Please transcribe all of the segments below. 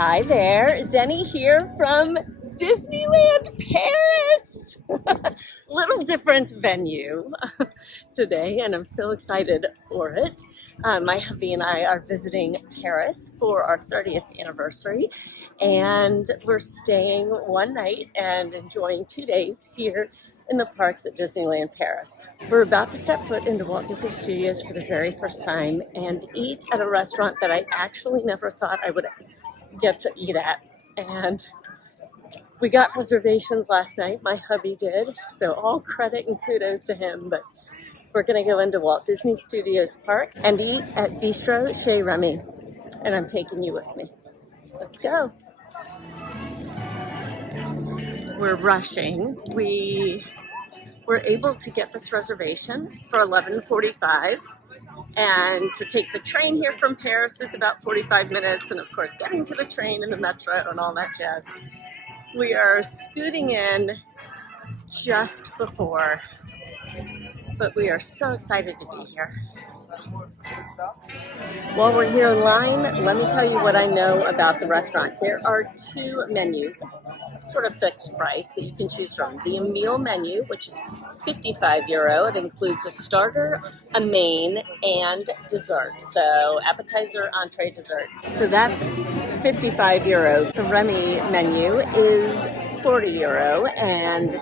Hi there, Denny here from Disneyland Paris. Little different venue today, and I'm so excited for it. My hubby and I are visiting Paris for our 30th anniversary, and we're staying one night and enjoying 2 days here in the parks at Disneyland Paris. We're about to step foot into Walt Disney Studios for the very first time and eat at a restaurant that I actually never thought I would get to eat at. And we got reservations last night, my hubby did, so all credit and kudos to him. But we're gonna go into Walt Disney Studios Park and eat at Bistrot Chez Remy. And I'm taking you with me. Let's go. We're rushing. We were able to get this reservation for 11:45. And to take the train here from Paris is about 45 minutes. And of course, getting to the train and the metro and all that jazz. We are scooting in just before, but we are so excited to be here. While we're here in line, let me tell you what I know about the restaurant. There are two menus, sort of fixed price, that you can choose from. The meal menu, which is €55. It includes a starter, a main, and dessert. So appetizer, entree, dessert. So that's €55. The Remy menu is €40, and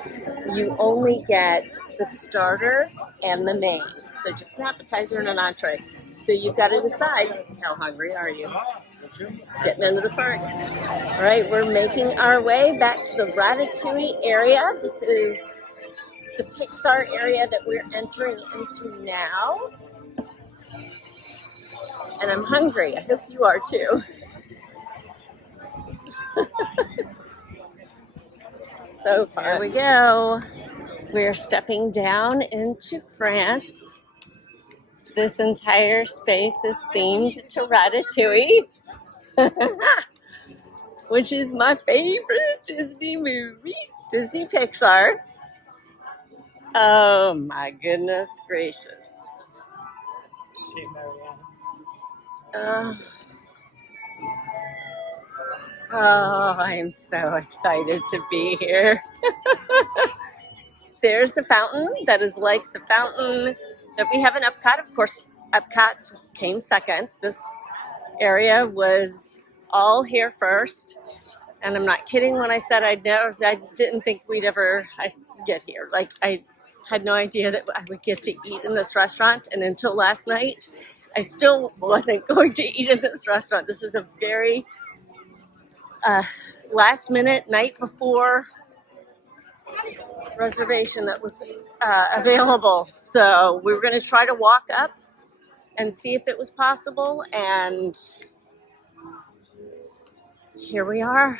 you only get the starter and the main. So just an appetizer and an entree. So you've got to decide, how hungry are you? Getting into the park. All right, we're making our way back to the Ratatouille area. This is the Pixar area that we're entering into now. And I'm hungry. I hope you are too. So far. Here we go. We're stepping down into France. This entire space is themed to Ratatouille, which is my favorite Disney movie, Disney Pixar. Oh my goodness gracious. I am so excited to be here. There's the fountain that is like the fountain that we have in Epcot. Of course, Epcot came second. This area was all here first. And I'm not kidding when I said I didn't think we'd ever get here. Like, I had no idea that I would get to eat in this restaurant. And until last night, I still wasn't going to eat in this restaurant. This is a very last minute, night before reservation that was available. So we were going to try to walk up and see if it was possible, and here we are.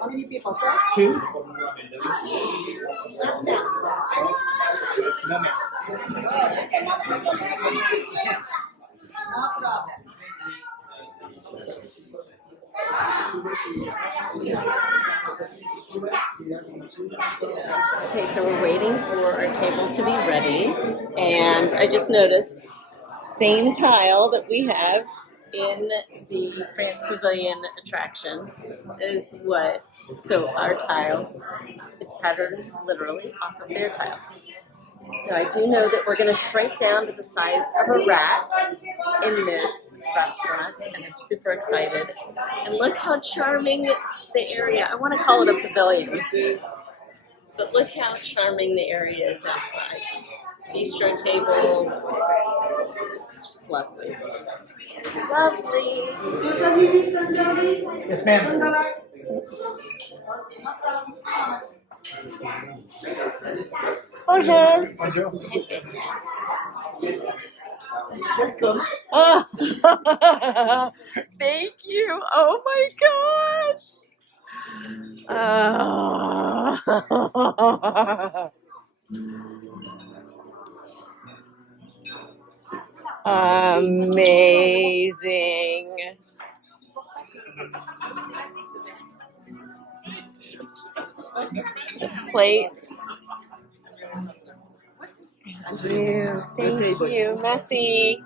How many people, sir? Two. No problem. Okay, so we're waiting for our table to be ready, and I just noticed same tile that we have in the France Pavilion attraction is so our tile is patterned literally off of their tile. Now, I do know that we're going to shrink down to the size of a rat in this restaurant, and I'm super excited. And look how charming the area. I want to call it a pavilion, but look how charming the area is outside. Bistro tables, just lovely. Lovely. Yes, ma'am. Bonjour. Bonjour. Oh, thank you. Oh my gosh. Oh. Amazing. The plates. Thank you. Thank you. Messy.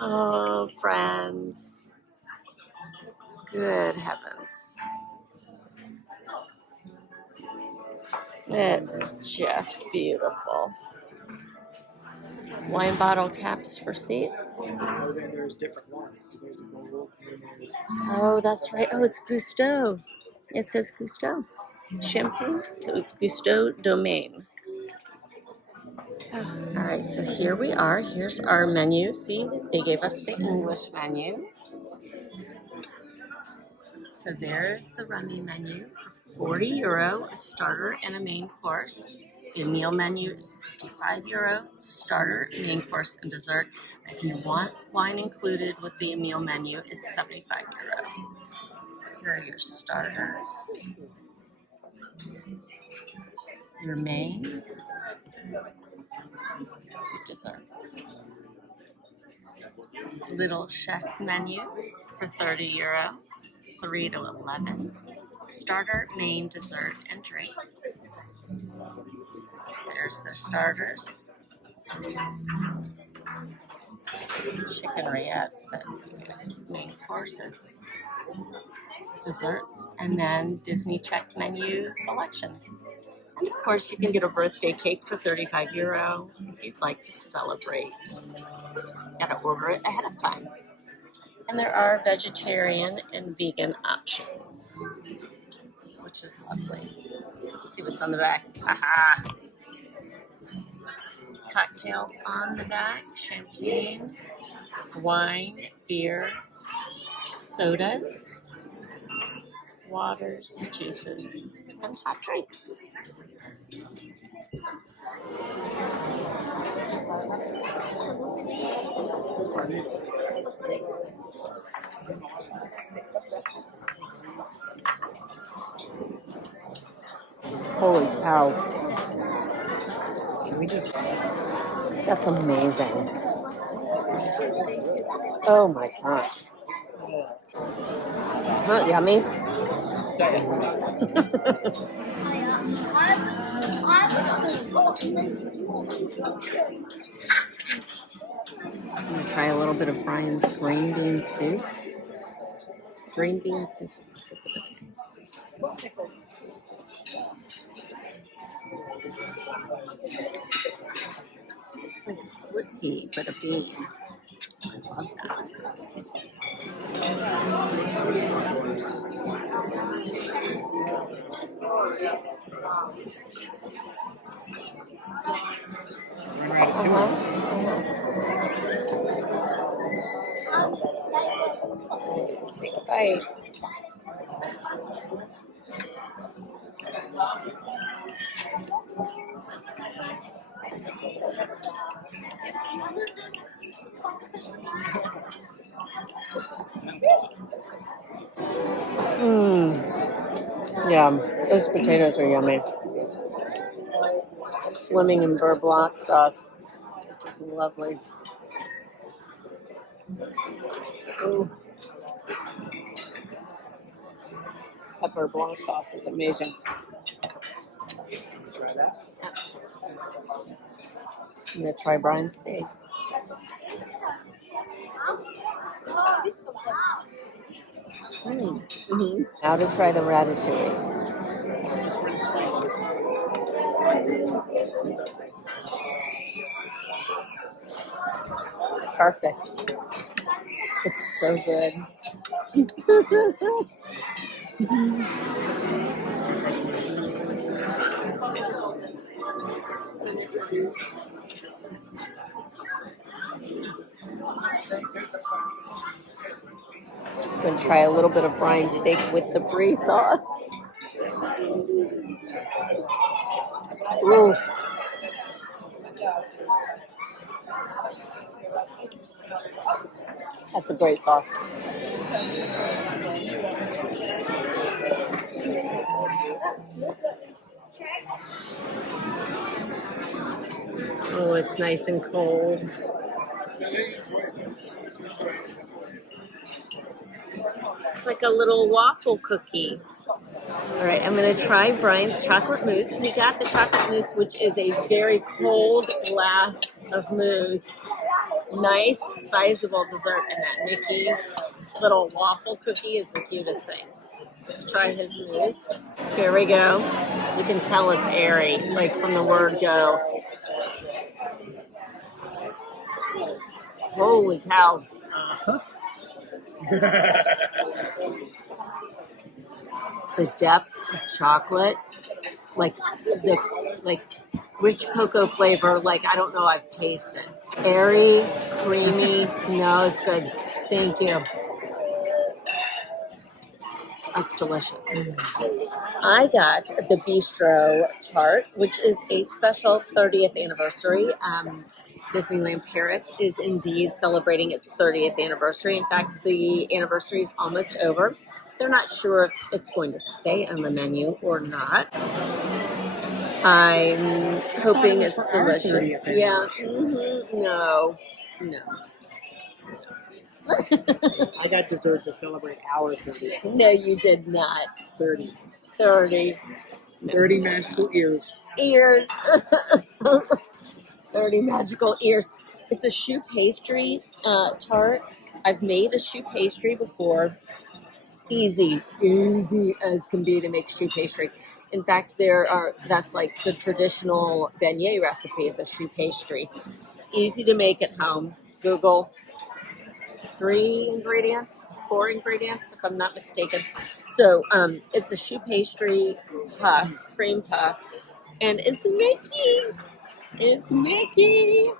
Oh, friends. Good heavens. It's just beautiful. Wine bottle caps for seats. Oh, then there's different ones. There's a gold and there's... Oh, that's right. Oh, it's Gusto. It says Gusto. Champagne Gusto Domaine. All right, so here we are. Here's our menu. See, they gave us the English menu. So there's the Remy menu for €40, a starter and a main course. The meal menu is €55, starter, main course, and dessert. If you want wine included with the meal menu, it's €75. Here are your starters, your mains, your desserts. Little chef menu for €30, 3 to 11. Starter, main, dessert, and drink. There's their starters. Chicken rillettes, the main courses. Desserts, and then Disney check menu selections. And of course, you can get a birthday cake for €35 if you'd like to celebrate. Gotta order it ahead of time. And there are vegetarian and vegan options, which is lovely. Let's see what's on the back. Aha! Cocktails on the back, champagne, wine, beer, sodas, waters, juices, and hot drinks. Holy cow. Can we just... That's amazing. Oh my gosh. Not yummy? I'm going to try a little bit of Brian's green bean soup. Green bean soup is the soup of the day. It's like split pea, but a bean. I love that. Take a bite. Yeah, those potatoes are yummy. Swimming in beurre blanc sauce, which is lovely. Ooh. That beurre blanc sauce is amazing. Try that. I'm gonna try Brian's steak. Mm-hmm. Now to try the ratatouille. Perfect. It's so good. I'm going to try a little bit of brine steak with the brie sauce. Ooh. That's a great sauce. Oh, it's nice and cold. It's like a little waffle cookie. All right, I'm going to try Brian's chocolate mousse. He got the chocolate mousse, which is a very cold glass of mousse. Nice, sizable dessert. And that Mickey little waffle cookie is the cutest thing. Let's try his mousse. Here we go. You can tell it's airy, like from the word go. Holy cow. The depth of chocolate, like the rich cocoa flavor, like I don't know I've tasted. Airy, creamy. No, it's good. Thank you. That's delicious. I got the Bistro tart, which is a special 30th anniversary. Disneyland Paris is indeed celebrating its 30th anniversary. In fact, the anniversary is almost over. They're not sure if it's going to stay on the menu or not. I'm hoping it's delicious. Yeah. Mm-hmm. No. I got dessert to celebrate our 30. No, you did not. 30. 30. No. 30 magical ears. Ears. 30 magical ears. It's a choux pastry tart. I've made a choux pastry before. Easy as can be to make choux pastry. In fact, that's like the traditional beignet recipe is a choux pastry. Easy to make at home. Google 4 ingredients, if I'm not mistaken. So it's a choux pastry puff, cream puff, and it's Mickey. It's Mickey.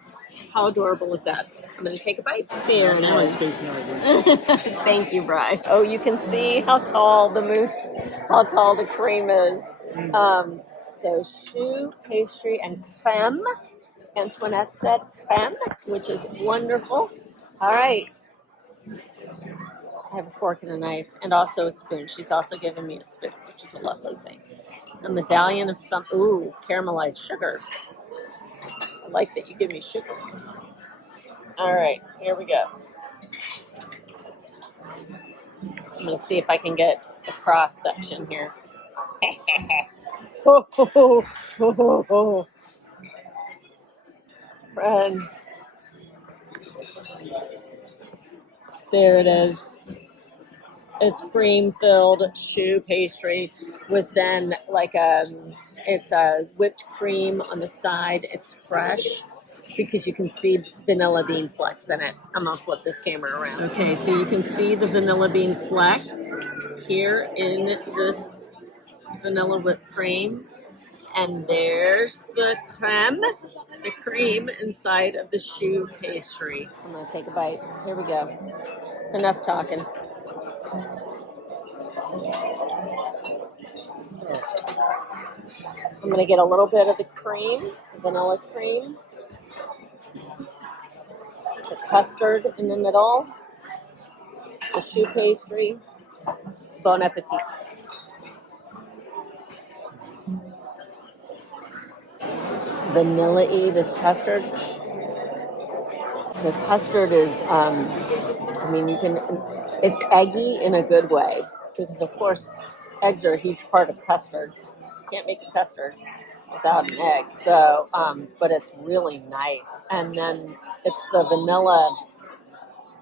How adorable is that? I'm going to take a bite. There it is. Thank you, Bri. Oh, you can see how tall the cream is. So choux pastry and creme. Antoinette said creme, which is wonderful. All right. I have a fork and a knife and also a spoon. She's also given me a spoon, which is a lovely thing. A medallion of caramelized sugar. I like that you give me sugar. All right, here we go. I'm going to see if I can get a cross section here. Friends. There it is. It's cream-filled choux pastry with then it's a whipped cream on the side. It's fresh because you can see vanilla bean flecks in it. I'm going to flip this camera around. Okay, so you can see the vanilla bean flecks here in this vanilla whipped cream. And there's the cream inside of the choux pastry. I'm going to take a bite. Here we go. Enough talking. I'm going to get a little bit of the cream, vanilla cream, the custard in the middle, the choux pastry. Bon appetit. Vanilla-y, this custard. The custard is, it's eggy in a good way because, of course, eggs are a huge part of custard. You can't make a custard without an egg. So, but it's really nice. And then it's the vanilla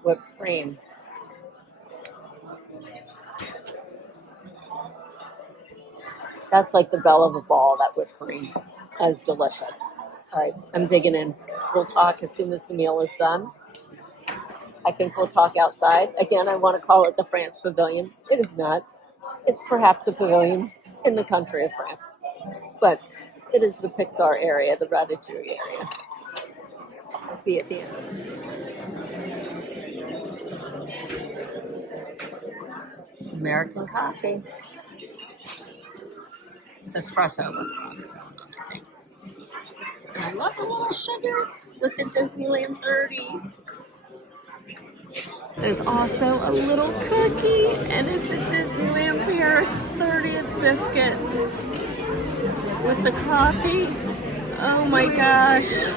whipped cream. That's like the belle of a ball, that whipped cream. That is delicious. All right, I'm digging in. We'll talk as soon as the meal is done. I think we'll talk outside. Again, I want to call it the France Pavilion. It is not. It's perhaps a pavilion in the country of France. But it is the Pixar area, the Ratatouille area. I'll see you at the end. American coffee. It's espresso, I think. And I love the little sugar with the Disneyland 30. There's also a little cookie, and it's a Disneyland Paris 30th biscuit with the coffee. Oh my gosh.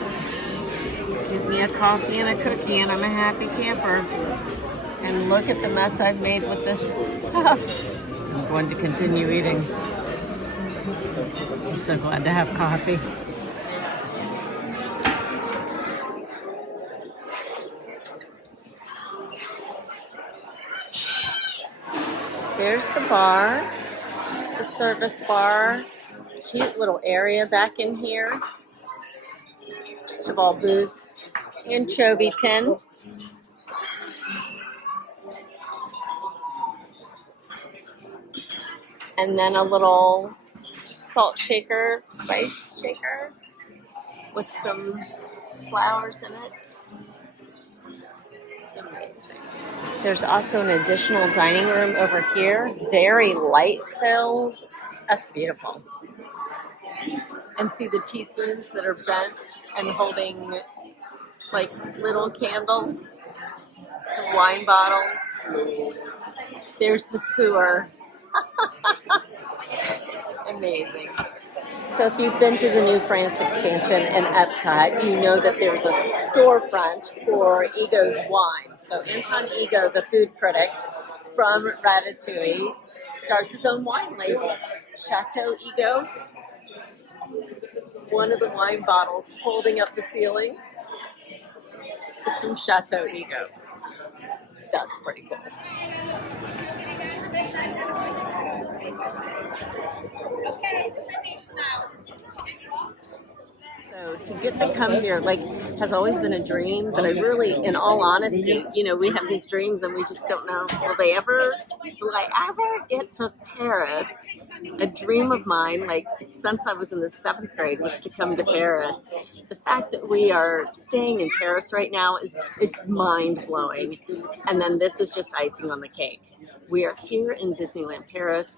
Give me a coffee and a cookie, and I'm a happy camper. And look at the mess I've made with this stuff. I'm going to continue eating. I'm so glad to have coffee. There's the bar, the service bar. Cute little area back in here. Just of all booths. Anchovy tin. And then a little salt shaker, spice shaker with some flowers in it. Amazing. There's also an additional dining room over here, very light filled. That's beautiful. And see the teaspoons that are bent and holding like little candles, the wine bottles. There's the sewer. Amazing. So if you've been to the New France expansion in Epcot, you know that there's a storefront for Ego's wine. So Anton Ego, the food critic from Ratatouille, starts his own wine label. Chateau Ego. One of the wine bottles holding up the ceiling is from Chateau Ego. That's pretty cool. Okay, it's finished now. So to get to come here, like, has always been a dream, but I really, in all honesty, you know, we have these dreams and we just don't know, will I ever get to Paris? A dream of mine, like, since I was in the 7th grade, was to come to Paris. The fact that we are staying in Paris right now is mind-blowing. And then this is just icing on the cake. We are here in Disneyland Paris.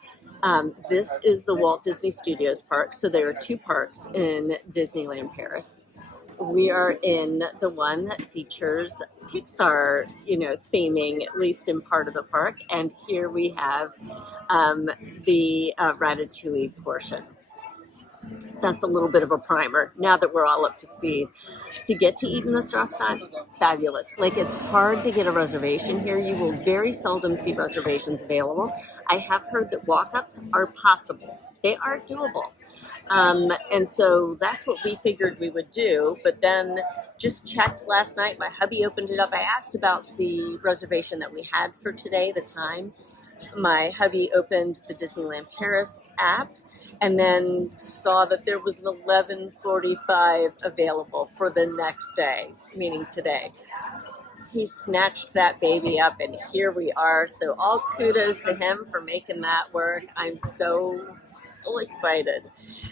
This is the Walt Disney Studios Park, so there are 2 parks in Disneyland Paris. We are in the one that features Pixar, you know, theming, at least in part of the park, and here we have the Ratatouille portion. That's a little bit of a primer now that we're all up to speed. To get to eat in this restaurant, fabulous. Like, it's hard to get a reservation here. You will very seldom see reservations available. I have heard that walk-ups are possible. They are doable. And so that's what we figured we would do, but then just checked last night. My hubby opened it up. I asked about the reservation that we had for today, the time. My hubby opened the Disneyland Paris app and then saw that there was an 11:45 available for the next day, meaning today. He snatched that baby up, and here we are. So all kudos to him for making that work. I'm so excited.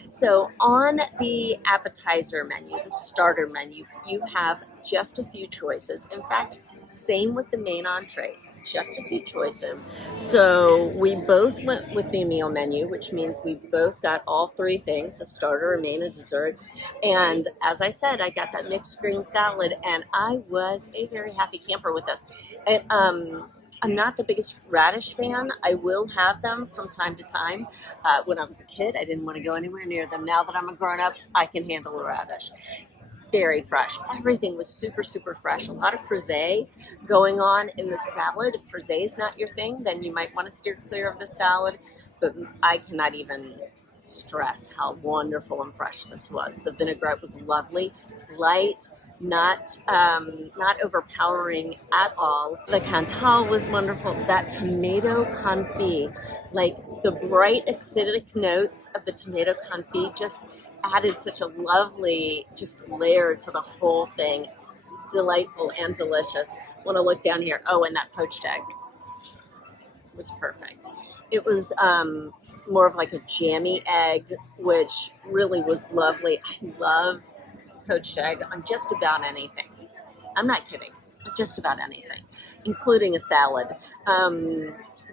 So on the appetizer menu, the starter menu, you have just a few choices. In fact, same with the main entrees, just a few choices. So we both went with the meal menu, which means we both got all 3 things, a starter, a main, a dessert. And as I said, I got that mixed green salad, and I was a very happy camper with this. I'm not the biggest radish fan. I will have them from time to time. When I was a kid, I didn't want to go anywhere near them. Now that I'm a grown-up, I can handle a radish. Very fresh. Everything was super, super fresh. A lot of frisee going on in the salad. If frisee is not your thing, then you might want to steer clear of the salad. But I cannot even stress how wonderful and fresh this was. The vinaigrette was lovely, light, not overpowering at all. The Cantal was wonderful. That tomato confit, like the bright acidic notes of the tomato confit, just added such a lovely just layer to the whole thing. Delightful and delicious. Want to look down here? Oh, and that poached egg was perfect. It was more of like a jammy egg, which really was lovely. I love poached egg on just about anything. I'm not kidding. Just about anything, including a salad.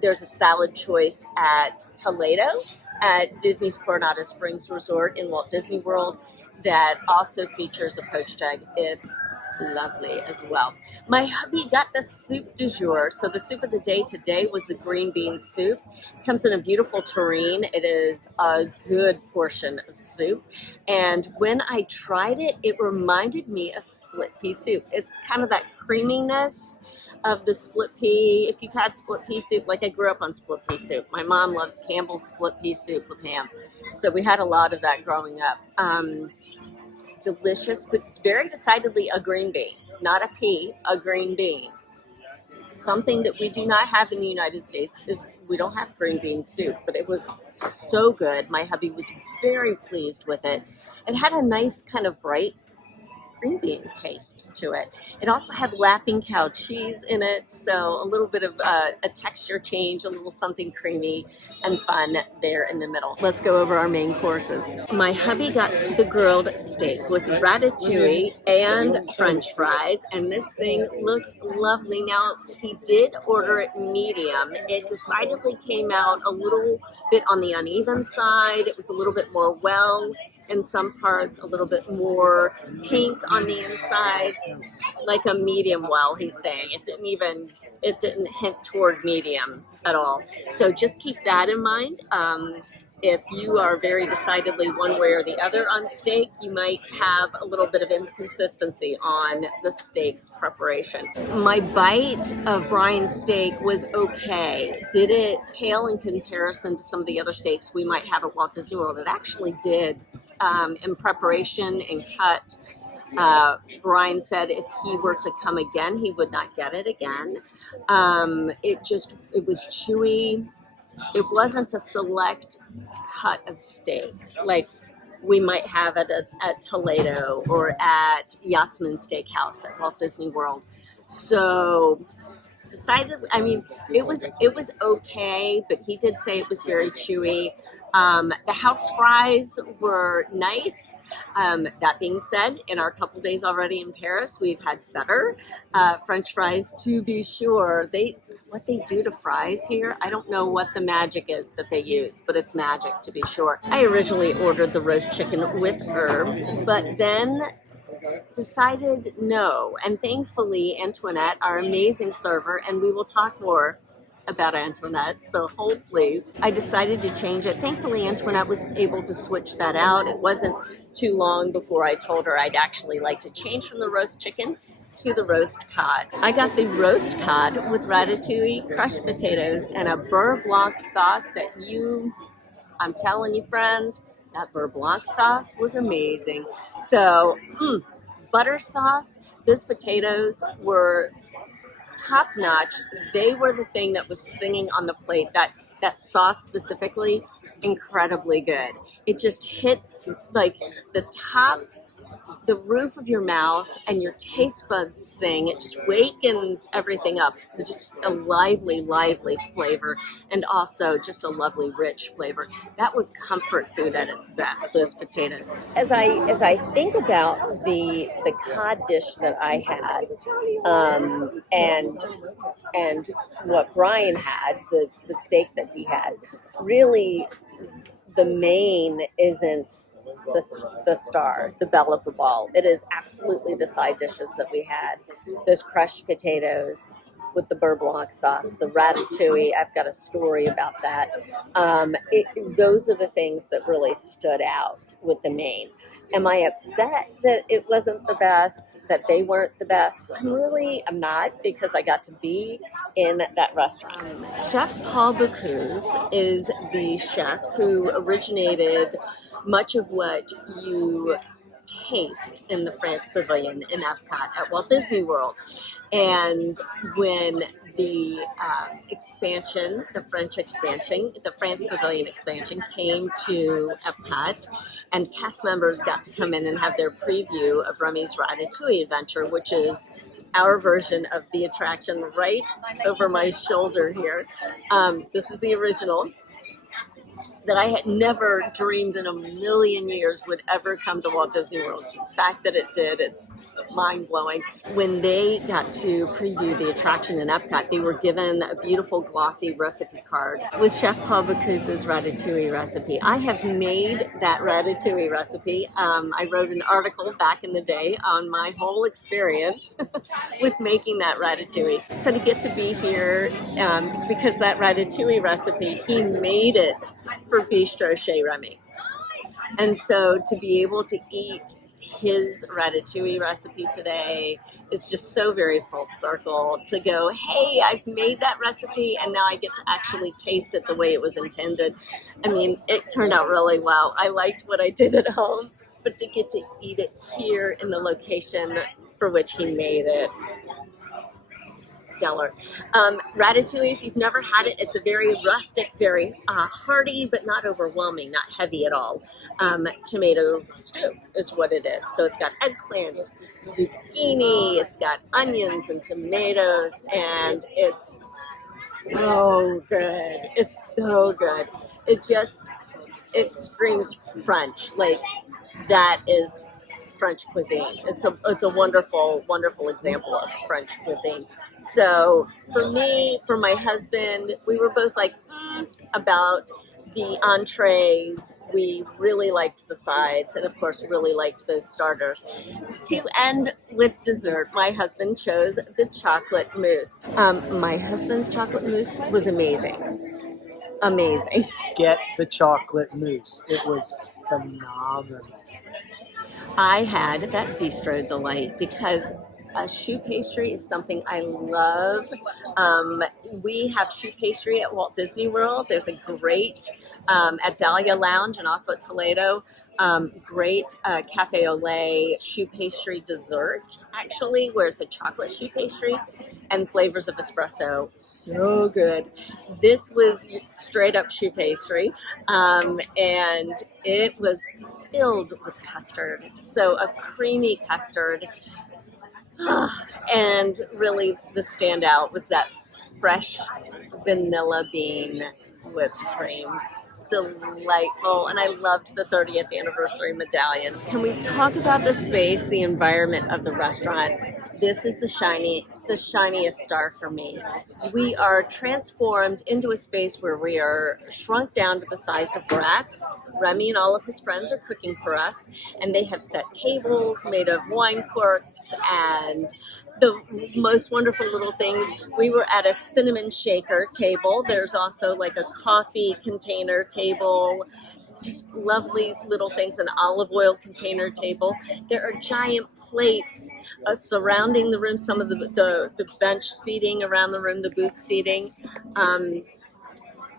There's a salad choice at Toledo at Disney's Coronado Springs Resort in Walt Disney World that also features a poached egg. It's lovely as well. My hubby got the soup du jour. So the soup of the day today was the green bean soup. It comes in a beautiful tureen. It is a good portion of soup. And when I tried it, it reminded me of split pea soup. It's kind of that creaminess of the split pea. If you've had split pea soup, like I grew up on split pea soup. My mom loves Campbell's split pea soup with ham. So we had a lot of that growing up. Delicious, but very decidedly a green bean, not a pea, a green bean. Something that we do not have in the United States is we don't have green bean soup, but it was so good. My hubby was very pleased with it. It had a nice kind of bright green bean taste to it. It also had Laughing Cow cheese in it, so a little bit of a texture change, a little something creamy and fun there in the middle. Let's go over our main courses. My hubby got the grilled steak with ratatouille and french fries, and this thing looked lovely. Now, he did order it medium. It decidedly came out a little bit on the uneven side. It was a little bit more well in some parts, a little bit more pink on the inside, like a medium well, he's saying. It didn't hint toward medium at all. So just keep that in mind. If you are very decidedly one way or the other on steak, you might have a little bit of inconsistency on the steak's preparation. My bite of Brian's steak was okay. Did it pale in comparison to some of the other steaks we might have at Walt Disney World? It actually did. In preparation and cut, Brian said if he were to come again, he would not get it again. It was chewy. It wasn't a select cut of steak like we might have at Toledo or at Yachtsman Steakhouse at Walt Disney World. So decidedly, I mean, it was okay, but he did say it was very chewy. The house fries were nice. That being said, in our couple days already in Paris, we've had better French fries, to be sure. What they do to fries here, I don't know what the magic is that they use, but it's magic to be sure. I originally ordered the roast chicken with herbs, but then decided no. And thankfully, Antoinette, our amazing server, and we will talk more about Antoinette, so hold please. I decided to change it. Thankfully, Antoinette was able to switch that out. It wasn't too long before I told her I'd actually like to change from the roast chicken to the roast cod. I got the roast cod with ratatouille, crushed potatoes, and a beurre blanc sauce that I'm telling you friends, that beurre blanc sauce was amazing. So, butter sauce, those potatoes were top notch. They were the thing that was singing on the plate. That sauce specifically, incredibly good. It just hits like the roof of your mouth, and your taste buds sing. It just wakens everything up. It's just a lively, lively flavor, and also just a lovely, rich flavor. That was comfort food at its best, those potatoes. As I think about the cod dish that I had, and what Brian had, the steak that he had, really the main isn't the star, the belle of the ball. It is absolutely the side dishes that we had. Those crushed potatoes with the beurre blanc sauce, the ratatouille. I've got a story about that. Those are the things that really stood out with the main. Am I upset that it wasn't the best, that they weren't the best? I'm not, because I got to be in that restaurant. Chef Paul Bocuse is the chef who originated much of what you taste in the France Pavilion in Epcot at Walt Disney World. And when the expansion, the French expansion, the France Pavilion expansion came to Epcot, and cast members got to come in and have their preview of Remy's Ratatouille adventure, which is our version of the attraction right over my shoulder here. This is the original that I had never dreamed in a million years would ever come to Walt Disney World. So the fact that it did, it's mind-blowing. When they got to preview the attraction in Epcot, they were given a beautiful glossy recipe card with Chef Paul Bocuse's Ratatouille recipe. I have made that Ratatouille recipe. I wrote an article back in the day on my whole experience with making that Ratatouille. So to get to be here, because that Ratatouille recipe, he made it for Bistrot Chez Remy. And so to be able to eat his Ratatouille recipe today is just so very full circle to go, hey, I've made that recipe and now I get to actually taste it the way it was intended. I mean, it turned out really well. I liked what I did at home, but to get to eat it here in the location for which he made it, stellar. Ratatouille, if you've never had it, it's a very rustic, very hearty, but not overwhelming, not heavy at all. Tomato stew is what it is. So it's got eggplant, zucchini, it's got onions and tomatoes, and it's so good. It's so good. It screams French. Like, that is French cuisine. It's a wonderful, wonderful example of French cuisine. So for me, for my husband, we were both like about the entrees. We really liked the sides, and of course really liked those starters. To end with dessert, my husband chose the chocolate mousse. My husband's chocolate mousse was amazing. Amazing. Get the chocolate mousse. It was phenomenal. I had that Bistro Delight because choux pastry is something I love. We have choux pastry at Walt Disney World. There's a great, at Dahlia Lounge and also at Toledo, great cafe au lait choux pastry dessert, actually, where it's a chocolate choux pastry and flavors of espresso. So good. This was straight up choux pastry, and it was filled with custard. So a creamy custard. And really the standout was that fresh vanilla bean whipped cream. Delightful. And I loved the 30th anniversary medallions. Can we talk about the space, the environment of the restaurant? This is the shiniest star for me. We are transformed into a space where we are shrunk down to the size of rats. Remy and all of his friends are cooking for us, and they have set tables made of wine corks and the most wonderful little things. We were at a cinnamon shaker table. There's also like a coffee container table. Just lovely little things, an olive oil container table. There are giant plates surrounding the room, some of the bench seating around the room, the booth seating.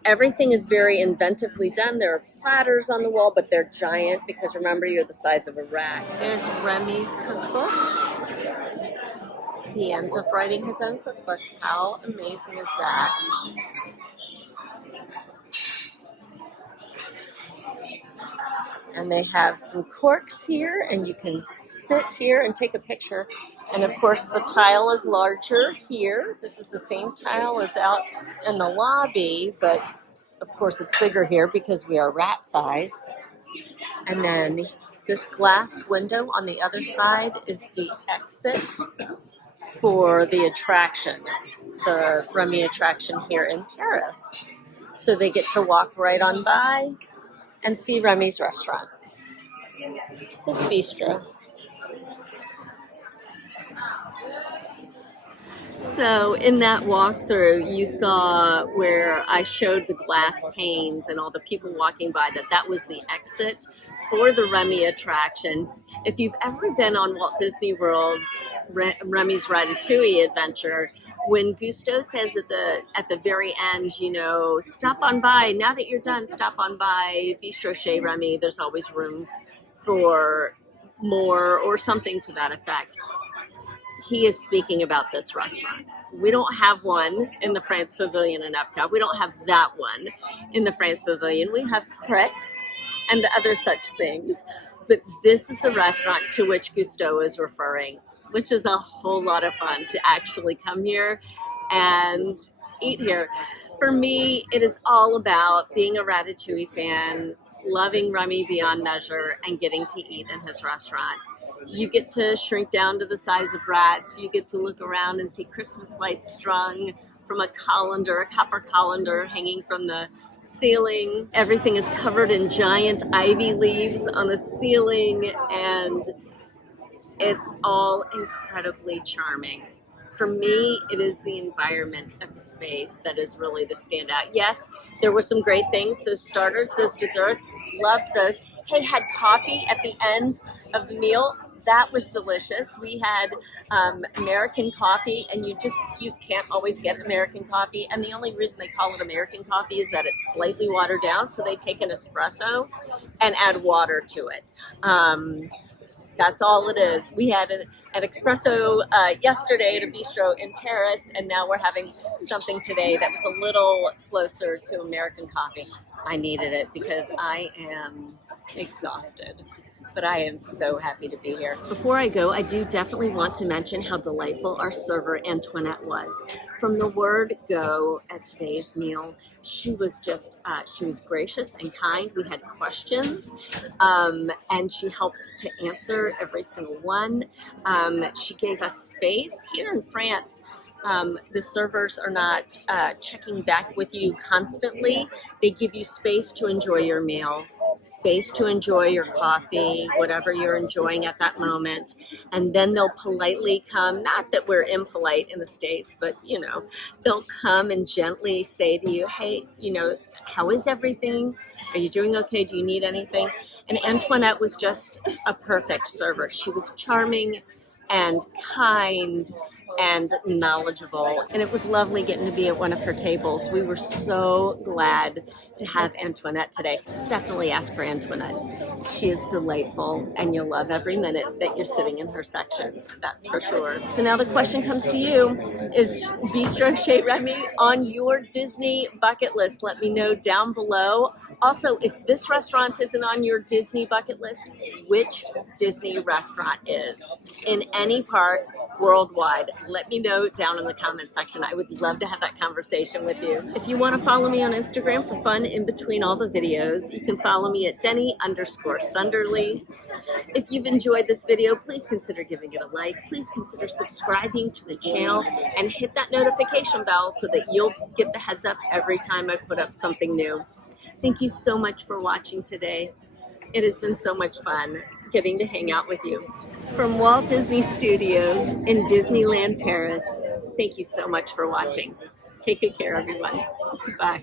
Everything is very inventively done. There are platters on the wall, but they're giant because remember, you're the size of a rat. There's Remy's cookbook. He ends up writing his own cookbook. How amazing is that? And they have some corks here, and you can sit here and take a picture. And of course, the tile is larger here. This is the same tile as out in the lobby, but of course it's bigger here because we are rat size. And then this glass window on the other side is the exit for the attraction, the Remy attraction here in Paris. So they get to walk right on by and see Remy's restaurant, his bistro. So in that walkthrough, you saw where I showed the glass panes and all the people walking by, that was the exit for the Remy attraction. If you've ever been on Walt Disney World's Remy's Ratatouille adventure, when Gusteau says at the very end, you know, stop on by, now that you're done, stop on by Bistrot Chez Remy, there's always room for more or something to that effect. He is speaking about this restaurant. We don't have one in the France Pavilion in Epcot. We don't have that one in the France Pavilion. We have crepes and other such things. But this is the restaurant to which Gusteau is referring, which is a whole lot of fun to actually come here and eat here. For me, it is all about being a Ratatouille fan, loving Remy beyond measure, and getting to eat in his restaurant. You get to shrink down to the size of rats. You get to look around and see Christmas lights strung from a colander, a copper colander hanging from the ceiling. Everything is covered in giant ivy leaves on the ceiling, and it's all incredibly charming. For me, it is the environment of the space that is really the standout. Yes, there were some great things. Those starters, those desserts, loved those. Hey, had coffee at the end of the meal. That was delicious. We had American coffee, and you can't always get American coffee. And the only reason they call it American coffee is that it's slightly watered down. So they take an espresso and add water to it. That's all it is. We had an espresso yesterday at a bistro in Paris, and now we're having something today that was a little closer to American coffee. I needed it because I am exhausted, but I am so happy to be here. Before I go, I do definitely want to mention how delightful our server Antoinette was. From the word go at today's meal, she was gracious and kind. We had questions, and she helped to answer every single one. She gave us space. Here in France, the servers are not checking back with you constantly. They give you space to enjoy your meal, space to enjoy your coffee, whatever you're enjoying at that moment. And then they'll politely come, not that we're impolite in the States, but, they'll come and gently say to you, hey, how is everything? Are you doing okay? Do you need anything? And Antoinette was just a perfect server. She was charming and kind and knowledgeable, and it was lovely getting to be at one of her tables. We were so glad to have Antoinette today. Definitely ask for Antoinette. She is delightful, and you'll love every minute that you're sitting in her section, that's for sure. So now the question comes to you, is Bistrot Chez Remy on your Disney bucket list? Let me know down below. Also, if this restaurant isn't on your Disney bucket list, which Disney restaurant is? In any park, worldwide. Let me know down in the comment section. I would love to have that conversation with you. If you want to follow me on Instagram for fun in between all the videos, you can follow me at Denny_Sunderly. If you've enjoyed this video, please consider giving it a like. Please consider subscribing to the channel and hit that notification bell so that you'll get the heads up every time I put up something new. Thank you so much for watching today. It has been so much fun getting to hang out with you. From Walt Disney Studios in Disneyland Paris, thank you so much for watching. Take good care, everyone. Bye.